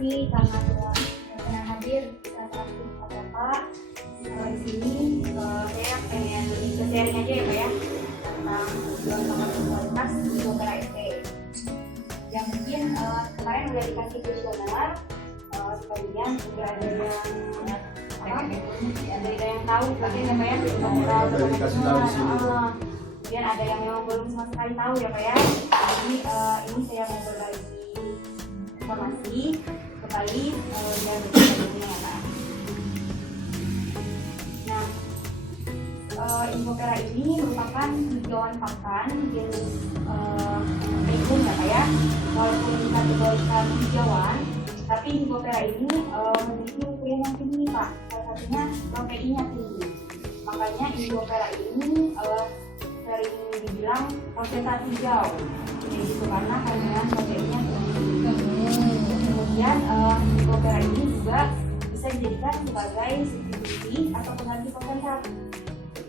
kasih karena telah berkenan hadir di acara Bapak. Di sini saya pengen lebih sharing aja ya Pak ya tentang kualitas di Opera SP. Yang mungkin kemarin udah dikasih kuesioner, kemudian juga ada yang tahu tapi ya Pak ya, kemudian ada yang memang belum sama sekali tahu ya Pak ya. Jadi ini saya mau berbagi informasi terkait yang berikutnya ya Pak. Nah, Infopera ini merupakan hijauan pakan jenis legume ya Pak ya. Walaupun dikategorikan hijauan, tapi Infopera ini memiliki nutrien yang tinggi Pak. Salah satunya proteinnya tinggi. Makanya Infopera ini sering dibilang konsentrat hijau. Jadi karena kandungan proteinnya tinggi. Kemudian Infopera ini juga bisa dijadikan sebagai substitusi atau pengganti konsentrat.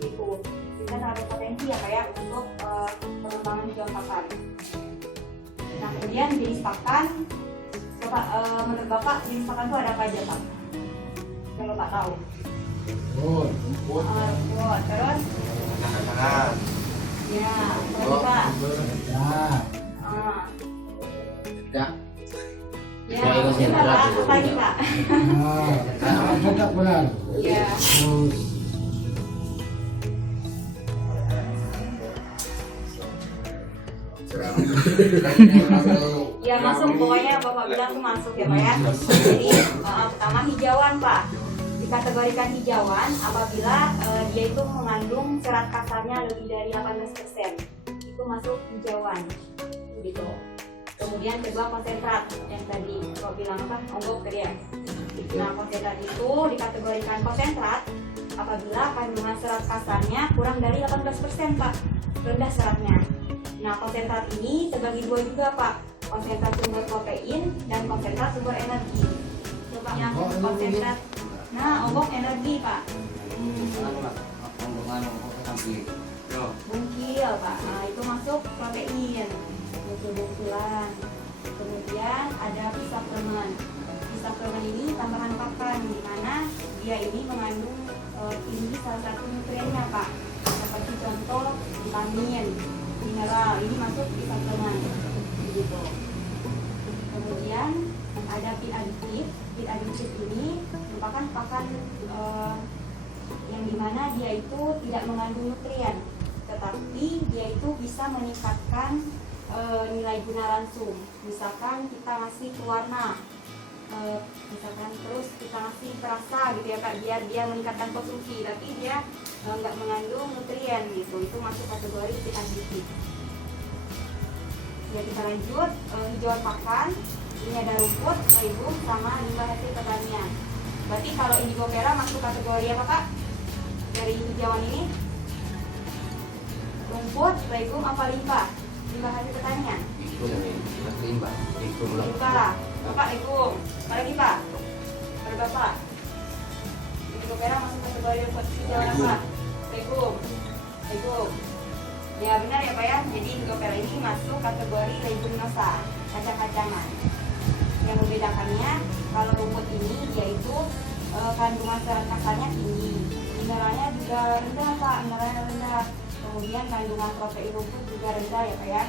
Itu sehingga sangat berpotensi ya Pak ya untuk pengembangan hijauan pakan. Nah kemudian jenis pakan, menurut Bapak jenis pakan itu ada apa aja Pak? Yang Bapak tahu? Rumput. Terus? Tangan. Ya, terus Pak? Ya, mungkin apa lagi Pak? Tidak benar. Ya. Ya masuk, pokoknya Bapak bilang tuh masuk ya Pak ya. Jadi pertama hijauan Pak. Dikategorikan hijauan apabila dia itu mengandung serat kasarnya lebih dari 18%. Itu masuk hijauan. Gitu. Kemudian kedua konsentrat yang tadi Bapak bilang apa? Onggok tadi ya. Nah, konsentrat itu dikategorikan konsentrat apabila kandungan serat kasarnya kurang dari 18% Pak. Rendah seratnya. Nah, konsentrat ini terbagi dua juga Pak, konsentrat sumber protein dan konsentrat sumber energi. Contohnya konsentrat, nah onggok energi Pak. Bungkil Pak, nah itu masuk protein, bungkilan. Kemudian ada pisah-fermen. Pisah-fermen ini tambahan pakan, di mana dia ini mengandung tinggi salah satu nutriennya Pak, seperti contoh vitamin, mineral, ini masuk pisah-fermen begitu. Kemudian ada feed aditif. Feed aditif ini merupakan pakan yang dimana dia itu tidak mengandung nutrien, tetapi dia itu bisa meningkatkan nilai guna langsung. Misalkan kita ngasih pewarna, misalkan terus kita ngasih perasa gitu ya Kak, biar dia meningkatkan konsumsi, tapi dia nggak mengandung nutrien gitu. Itu masuk kategori feed aditif. Ya kita lanjut, hijauan pakan. Ini ada rumput, legum, sama limbah hasil pertanian. Berarti kalau Infopera masuk kategori apa Kak? Dari hijauan ini? Rumput, legum, apa limbah? Limbah hasil pertanian? Limbah. Limbah. Bapak legum. Apa lagi Pak? Baru Bapak. Infopera masuk kategori rumput, hijauan apa? Legum. Legum. Ya benar ya Pak ya. Jadi Infopera ini masuk kategori leguminosa, kacang-kacangan. Yang membedakannya, kalau rumput ini yaitu kandungan serat kasarnya tinggi, mineralnya juga rendah Pak, mineralnya rendah. Kemudian kandungan protein rumput juga rendah ya Pak ya.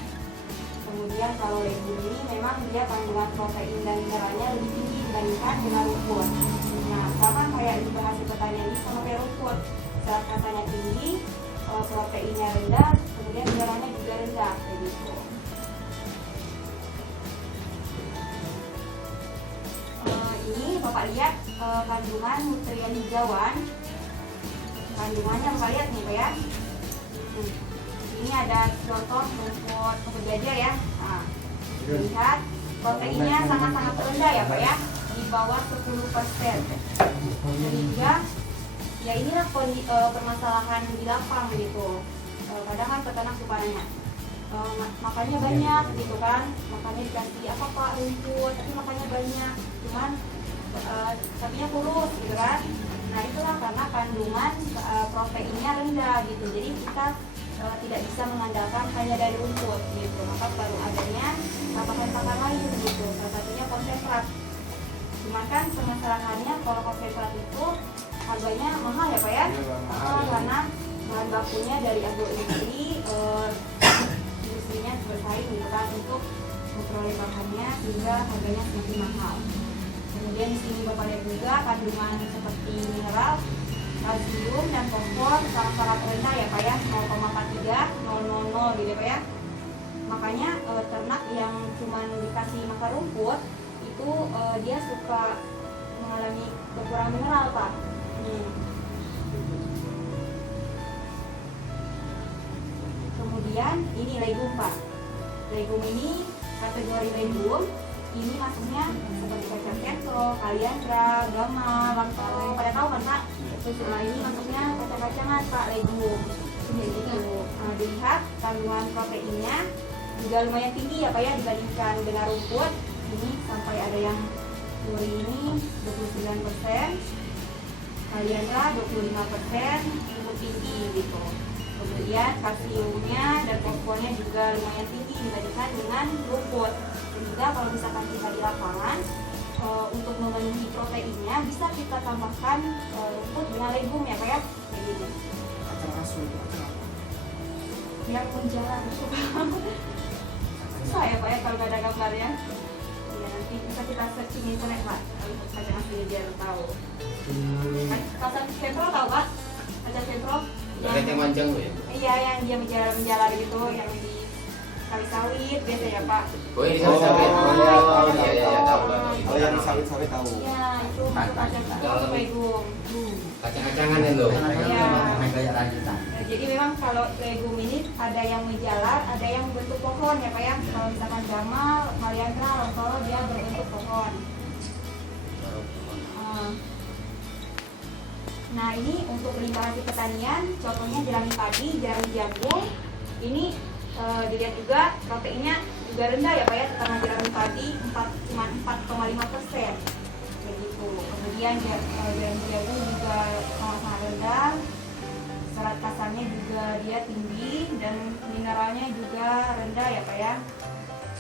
Kemudian kalau legum ini memang dia kandungan protein dan mineralnya lebih tinggi dibandingkan dengan rumput. Nah sama kayak di hasil pertanian ini sama kayak rumput, serat kasarnya tinggi, proteinnya rendah, kemudian mineralnya juga rendah kayak gitu. Ini Bapak lihat kandungan nutrien hijauan, kandungannya Bapak lihat nih Pak ya. Ini ada contoh rumput gajah ya. Nah, lihat proteinnya sangat-sangat rendah ya Pak ya, di bawah 10%. Sehingga ya inilah permasalahan di lapang gitu. Kadang kan peternak suka nanya, makannya banyak gitu kan, makannya dikasih apa Pak, rumput, tapi makannya banyak, cuman sapinya kurus gitu kan. Nah itulah karena kandungan proteinnya rendah gitu, jadi kita tidak bisa mengandalkan hanya dari rumput gitu, maka baru adanya pakan-pakan lain gitu, salah satunya konsentrat semasalahannya kalau konsentrat itu harganya mahal ya Pak ya? Karena bahan bakunya dari agroindustri, industrinya bersaing gitu kan untuk memperoleh bahannya sehingga harganya semakin mahal. Kemudian di sini Bapak lihat juga kandungan seperti mineral, kalsium dan fosfor sangat-sangat rendah ya Pak ya, 0,43, 000 gitu ya Pak ya. Makanya ternak yang cuma dikasih makan rumput itu dia suka mengalami kekurangan mineral Pak. Kemudian ini legum Pak. Legum ini kategori legum ini masuknya seperti kacang sentro, kaliandra, gamal, lantoro. Pada tahu kan Pak? Nah ini masuknya kacang-kacangan Pak, legum. Gitu. Nah, dilihat kandungan proteinnya juga lumayan tinggi ya Pak ya dibandingkan dengan rumput. Ini sampai ada yang duri ini 29%, kaliandra 25%, cukup tinggi gitu. Kemudian kalsiumnya dan fosfornya juga lumayan tinggi dibandingkan dengan rumput. Sehingga kalau misalkan kita di lapangan untuk memenuhi proteinnya bisa kita tambahkan rumput dengan legum ya Pak ya. Kayak gini. Yang menjalar itu susah ya Pak ya kalau nggak ada gambarnya. Ya nanti bisa kita searching internet Pak untuk kacang asli biar tahu. Kacang sentro tahu Pak? Kacang sentro Kacang panjang tuh ya? Iya yang dia menjalar gitu yang di sawit-sawit biasa ya Pak. Oh ini sawit. Oh iya tahu. Oh yang sawit-sawit tahu. Iya itu kacang legum. Kacang-kacangan itu. Iya. Kayak lanjutan. Nah, jadi memang kalau legum ini ada yang menjalar, ada yang bentuk pohon ya Pak ya. Kalau misalkan gamal, kaliandra, lantoro dia berbentuk pohon. Nah ini untuk limbah hasil pertanian, contohnya jerami padi, jerami jagung. Ini dilihat juga proteinnya juga rendah ya Pak ya, karena jerami padi cuma 4,5%. Begitu. Kemudian jerami jagung juga sangat rendah. Serat kasarnya juga dia tinggi dan mineralnya juga rendah ya Pak ya.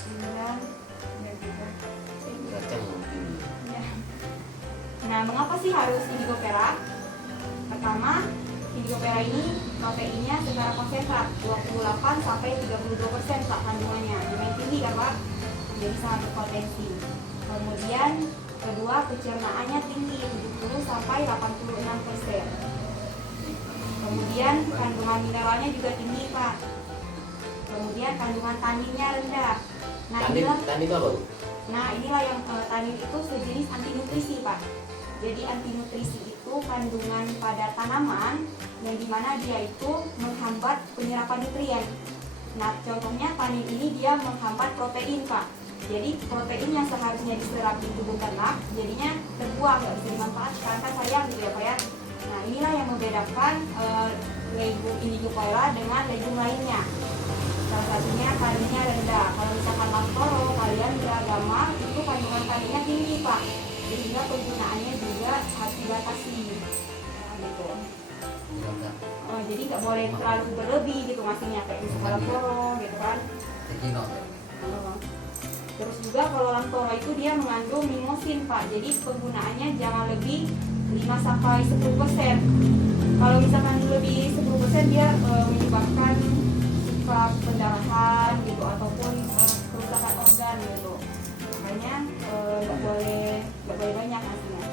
Kemudian Kacang. ya. Nah mengapa sih harus indigo perak? Pertama, indigo perak ini proteinnya secara konsentrat 28 sampai 32% Pak kandungannya. Lumayan tinggi kan Pak? Jadi sangat berpotensi. Kemudian kedua, pencernaannya tinggi 70 sampai 86%. Kemudian kandungan mineralnya juga tinggi Pak. Kemudian kandungan taninnya rendah. Nah inilah Tanin itu apa? Nah inilah yang tanin itu sejenis anti nutrisi Pak. Jadi anti nutrisi itu kandungan pada tanaman yang dimana dia itu menghambat penyerapan nutrien. Nah contohnya tanin ini dia menghambat protein Pak. Jadi protein yang seharusnya diserap di tubuh ternak jadinya terbuang, nggak bisa dimanfaatkan, kan sayang gitu ya Pak ya. Nah inilah yang membedakan legum indigo perak dengan legum lainnya. Salah satunya taninnya rendah. Kalau misalkan lantoro, kaliandra, gamal itu kandungan taninnya tinggi Pak. Sehingga penggunaannya juga harus dibatasi. Nah, gitu. Jadi nggak boleh terlalu berlebih gitu ngasihnya kayak misalkan lantoro gitu kan. Terus juga kalau lantoro itu dia mengandung mimosin Pak. Jadi penggunaannya jangan lebih 5 sampai 10%. Kalau misalkan lebih 10% dia menyebabkan sifat pendarahan gitu ataupun kerusakan organ gitu. Makanya nggak boleh banyak nasinya.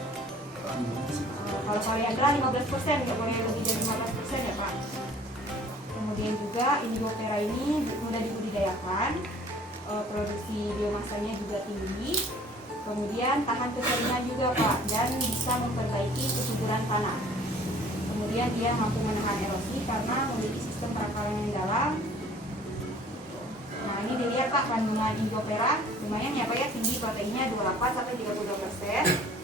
Kalau kaliandra 15%, nggak boleh lebih dari 15% ya Pak. Kemudian juga indigo perak ini mudah dibudidayakan, produksi biomasanya juga tinggi. Kemudian tahan kekeringan juga Pak dan bisa memperbaiki kesuburan tanah. Kemudian dia mampu menahan erosi karena memiliki sistem perakaran yang dalam. Nah ini dilihat Pak kandungan indigo perak lumayan ya Pak ya, tinggi, proteinnya 28 sampai 32%.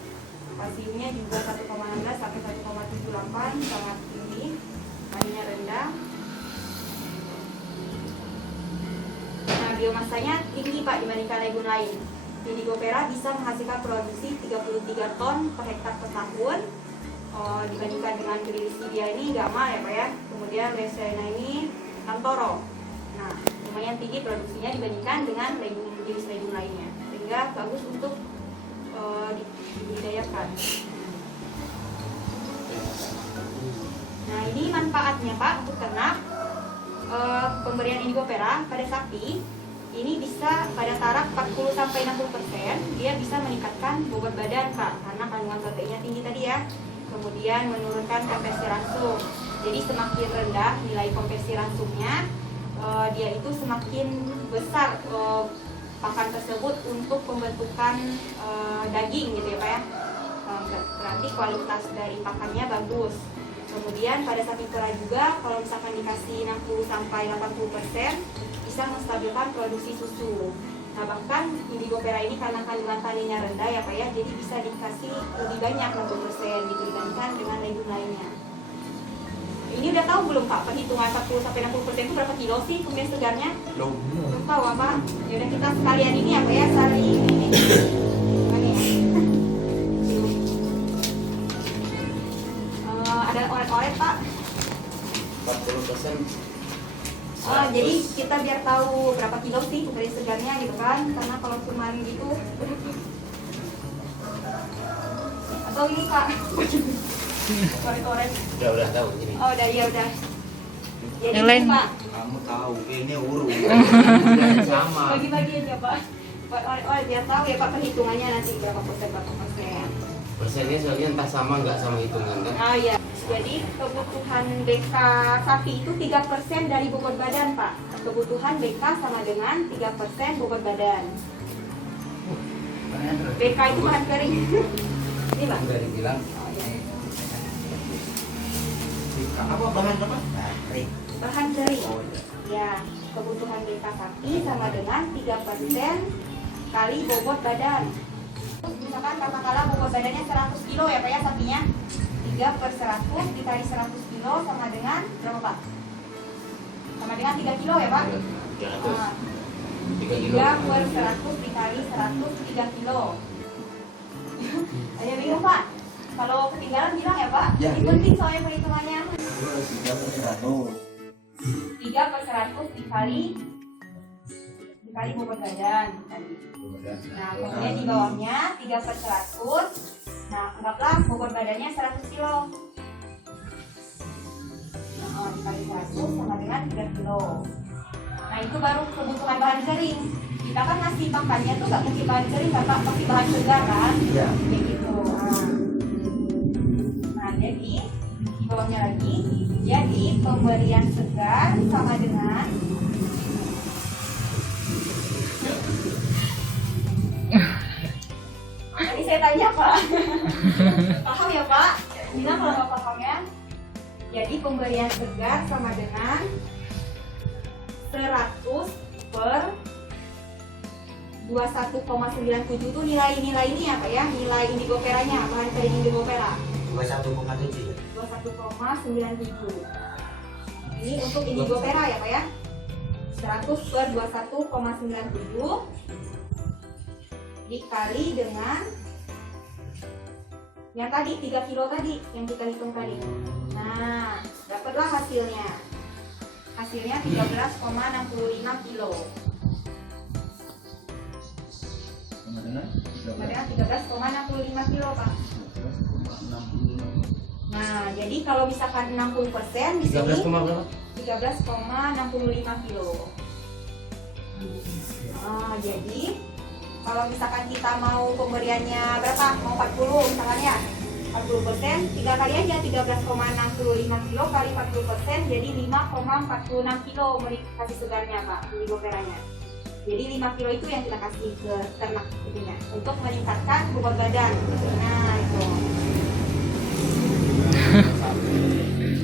Kalsiumnya juga 1,16 sampai 1,78, sangat tinggi. Taninnya rendah. Nah biomasanya tinggi Pak dibandingkan legum lain. Indigo perak bisa menghasilkan produksi 33 ton per hektar per tahun. Dibandingkan dengan grilisi dia ini gamal ya Pak ya. Kemudian Leucaena ini lantoro. Nah lumayan tinggi produksinya dibandingkan dengan jenis legum lainnya, sehingga bagus untuk dibudidayakan. Nah, ini manfaatnya Pak untuk ternak. Pemberian Indigofera pada sapi ini bisa pada taraf 40-60%, dia bisa meningkatkan bobot badan Pak, karena kandungan proteinnya tinggi tadi ya. Kemudian menurunkan kompresi ransum. Jadi semakin rendah nilai kompresi ransumnya, dia itu semakin besar pakan tersebut untuk pembentukan daging gitu ya Pak ya. Berarti kualitas dari pakannya bagus. Kemudian pada sapi perah juga kalau misalkan dikasih 60-80% bisa menstabilkan produksi susu. Nah, bahkan Indigofera ini karena kandungan taninya rendah ya Pak ya, jadi bisa dikasih lebih banyak 60% gitu dibandingkan dengan legume lainnya. Ini udah tahu belum Pak perhitungan 40-60% itu berapa kilo sih kemudian segarnya? Belum tahu apa? Ya udah kita sekalian ini ya Pak ya, saling ini. Mana ya? Ada oret-oret Pak. 40%. Jadi kita biar tahu berapa kilo sih dari segarnya gitu kan, karena kalau cuma gitu atau ini Pak oret-oret. Udah tahu ini. Oh udah, ya udah. Jadi Yang lain? Pak Kamu tahu ini urut. Sama. bagi-bagi aja Pak. Oret-oret biar tahu ya Pak perhitungannya nanti berapa persen. Persennya soalnya entah sama nggak sama hitungan kan? Oh iya. Jadi kebutuhan BK sapi itu 3% dari bobot badan Pak. Kebutuhan BK sama dengan 3% bobot badan. BK itu bahan kering. Ini Pak. Udah dibilang. Oh, iya. Apa bahan apa? Baterai. Bahan kering. Oh iya. Ya, kebutuhan BK sapi sama dengan 3% kali bobot badan. Misalkan katakanlah bobot badannya 100 kilo ya Pak ya sapinya. 3/100 dikali 100 kilo sama dengan berapa Pak? Sama dengan 3 kilo ya Pak? 3 kilo. 3/100 dikali 100 3 kilo. Ada bingung Pak? Kalau ketinggalan bilang ya Pak. Ya. Ini penting soalnya perhitungannya. 3/100. 3/100 dikali bobot badan tadi. Nah, kemudian di bawahnya 3/100. Nah, anggaplah bobot badannya 100 kilo. Nah, dikali 100 sama dengan 3 kilo. Nah, itu baru kebutuhan bahan kering. Kita kan ngasih pakannya tuh nggak mungkin bahan kering, kan Pak, pasti bahan segar kan? Iya. Kayak gitu. Nah, jadi di bawahnya lagi, jadi pemberian segar sama dengan tadi saya tanya Pak. Paham ya Pak? Bilang kalau nggak paham ya. Jadi pemberian segar sama dengan 100 per 21,97 itu nilai-nilai ini apa ya? Nilai Indigoferanya, bahan kering Indigofera. 21,7 ya. 21,97. Ini untuk Indigofera ya Pak ya. 100 per 21,97 dikali dengan yang tadi 3 kilo tadi yang kita hitung tadi. Nah, dapatlah hasilnya. Hasilnya 13,65 kilo. Sama dengan Kemudian 13,65 kilo Pak. Nah, jadi kalau misalkan 60% di 13, sini berapa? 13,65 kilo. Jadi kalau misalkan kita mau pemberiannya berapa? Mau 40 misalkan ya, 40%, 3 kali aja 13,65 kilo kali 40% jadi 5,46 kilo kasih segarnya Pak, Indigoferanya. Jadi 5 kilo itu yang kita kasih ke ternak itunya untuk meningkatkan bobot badan. Nah itu.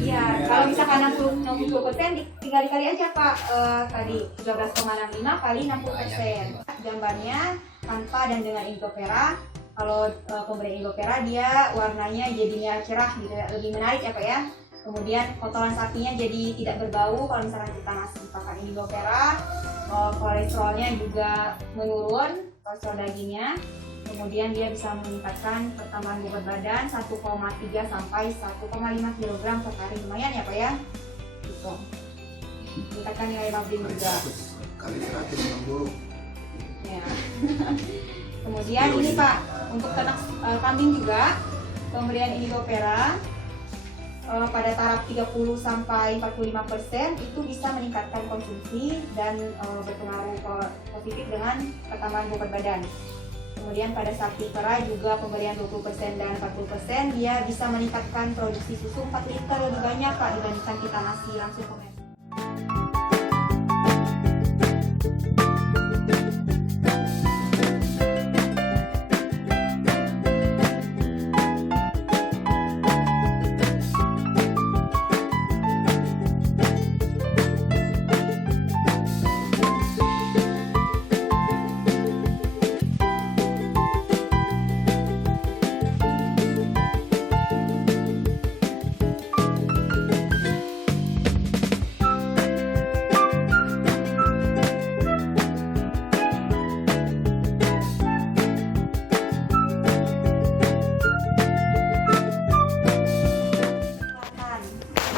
Iya, kalau misalkan 60% tinggal dikali aja Pak, tadi 13,65 kali 60%. Gambarnya tanpa dan dengan Indigofera. Kalau pemberian Indigofera dia warnanya jadinya cerah gitu ya, lebih menarik ya Pak ya. Kemudian kotoran sapinya jadi tidak berbau kalau misalkan kita ngasih pakan Indigofera. Kolesterolnya juga menurun, kolesterol dagingnya. Kemudian dia bisa meningkatkan pertambahan bobot badan 1,3 sampai 1,5 kg per hari, lumayan ya Pak ya. Gitu. Meningkatkan nilai labrin juga. kali 160. Ya. Kemudian ini Pak, untuk ternak kambing juga pemberian indigofera pada taraf 30 sampai 45% itu bisa meningkatkan konsumsi dan berpengaruh positif dengan pertambahan bobot badan. Kemudian pada sapi perah juga pemberian 20% dan 40% dia bisa meningkatkan produksi susu 4 liter lebih banyak Pak dibandingkan kita ngasih langsung ke mereka.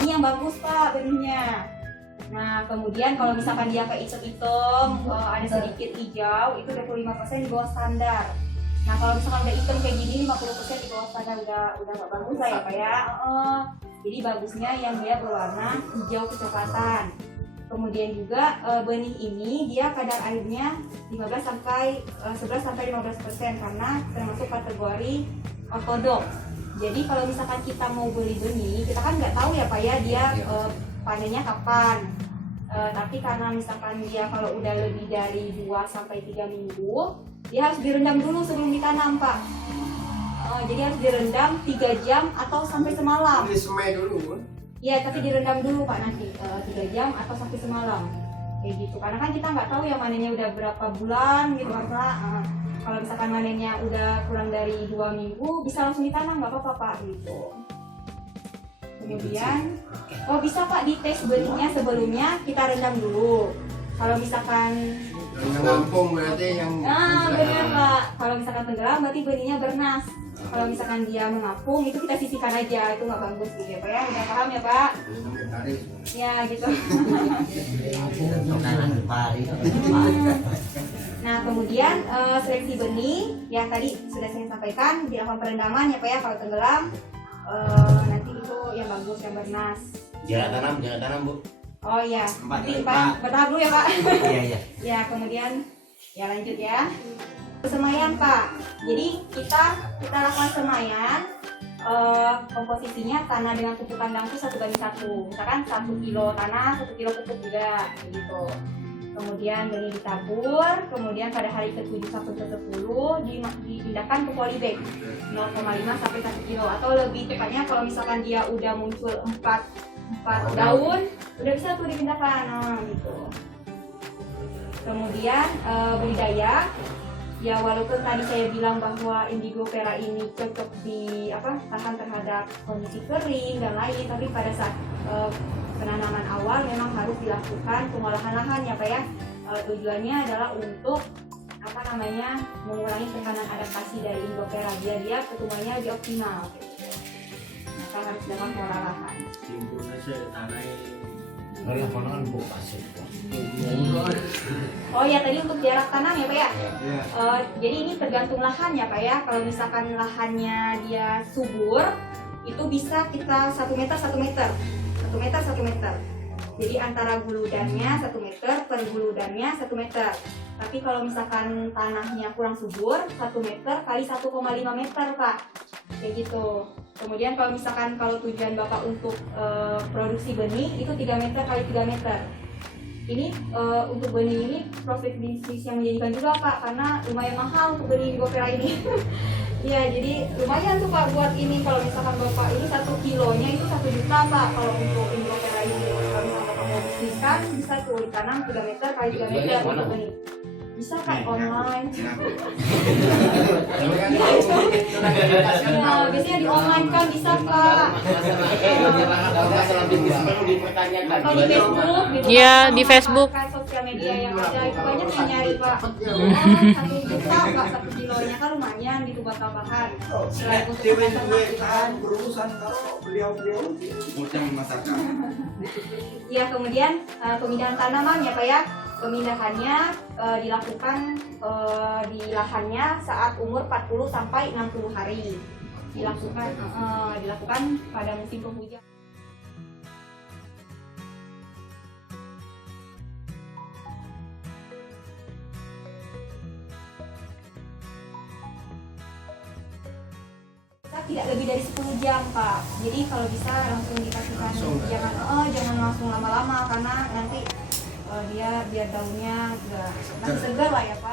Ini yang bagus Pak benihnya. Nah kemudian kalau misalkan dia kayak hitam-hitam, ada sedikit hijau, itu 25% di bawah standar. Nah kalau misalkan udah hitam kayak gini 50% di bawah standar udah gak bagus lah ya Pak ya. Jadi bagusnya yang dia berwarna hijau kecoklatan. Kemudian juga benih ini dia kadar airnya 11 sampai 15% karena termasuk kategori ortodok. Jadi kalau misalkan kita mau beli benih, kita kan nggak tahu ya Pak ya dia panennya kapan. Tapi karena misalkan dia kalau udah lebih dari 2 sampai 3 minggu, dia harus direndam dulu sebelum ditanam Pak. Jadi harus direndam 3 jam atau sampai semalam. Disemai dulu. Iya, tapi direndam dulu Pak nanti 3 jam atau sampai semalam. Kayak gitu. Karena kan kita nggak tahu ya panennya udah berapa bulan gitu Pak. Kalau misalkan manennya udah kurang dari 2 minggu, bisa langsung ditanam, nggak apa-apa Pak gitu. Kemudian, bisa Pak dites benihnya sebelumnya kita rendam dulu. Kalau misalkan Menampung berarti yang benar Pak. Kalau misalkan tenggelam berarti benihnya bernas. Kalau misalkan dia mengapung itu kita sisihkan aja, itu nggak bagus gitu ya Pak ya. Udah paham ya Pak? Ya gitu. Nah kemudian seleksi benih ya tadi sudah saya sampaikan dilakukan perendaman ya Pak ya kalau tenggelam nanti itu yang bagus yang bernas. Jarak tanam Bu. Oh iya, nanti bertahap dulu ya Pak. Iya. Ya kemudian ya lanjut ya. Semaian Pak. Jadi kita lakukan semaian. Komposisinya tanah dengan pupuk kandang itu 1:1. Misalkan 1 kilo tanah, 1 kilo pupuk juga gitu. Kemudian benih ditabur, kemudian pada hari ke-7 sampai ke-10 dipindahkan ke polybag 0,5 sampai 1 kilo atau lebih tepatnya kalau misalkan dia udah muncul 4 daun, udah bisa tuh dipindahkan gitu. Kemudian budidaya. Ya walaupun tadi saya bilang bahwa indigofera ini cocok di tahan terhadap kondisi kering dan lain, tapi pada saat penanaman awal memang harus dilakukan pengolahan lahan ya Pak ya. Tujuannya adalah untuk mengurangi tekanan adaptasi dari indigofera biar dia pertumbuhannya lebih optimal. Maka harus dilakukan pengolahan lahan. Oh ya tadi untuk jarak tanam ya Pak ya. Jadi ini tergantung lahan ya Pak ya. Kalau misalkan lahannya dia subur, itu bisa kita 1 meter 1 meter. 1 meter 1 meter. Jadi antara guludannya 1 meter per guludannya 1 meter. Tapi kalau misalkan tanahnya kurang subur, 1 meter kali 1,5 meter Pak. Kayak gitu. Kemudian kalau misalkan tujuan Bapak untuk produksi benih itu 3 meter kali 3 meter. Ini untuk benih ini profit bisnis yang menjanjikan juga Pak, karena lumayan mahal untuk benih indigofera ini. Iya, jadi lumayan tuh Pak buat ini. Kalau misalkan Bapak ini 1 kilonya itu 1 juta Pak. Kalau untuk indigofera ini kalau misalkan Bapak mau bisniskan bisa tuh ditanam 3 meter kali 3 meter untuk benih. Bisa Pak online. Ya, biasanya di online kan bisa Pak. Atau di Facebook gitu. Iya, di Facebook. Sosial media yang ada itu banyak yang nyari Pak. 1 juta Pak 1 kilonya kan lumayan gitu buat tambahan. Selain untuk ternak berurusan kalau beliau-beliau mudah memasarkan. Ya kemudian pemindahan tanaman ya Pak ya. Pemindahannya dilakukan di lahannya saat umur 40 sampai 60 hari. Dilakukan pada musim penghujan. Tidak lebih dari 10 jam, Pak. Jadi kalau bisa langsung dikasihkan, jangan langsung lama-lama karena nanti dia biar daunnya masih segar lah ya, Pak.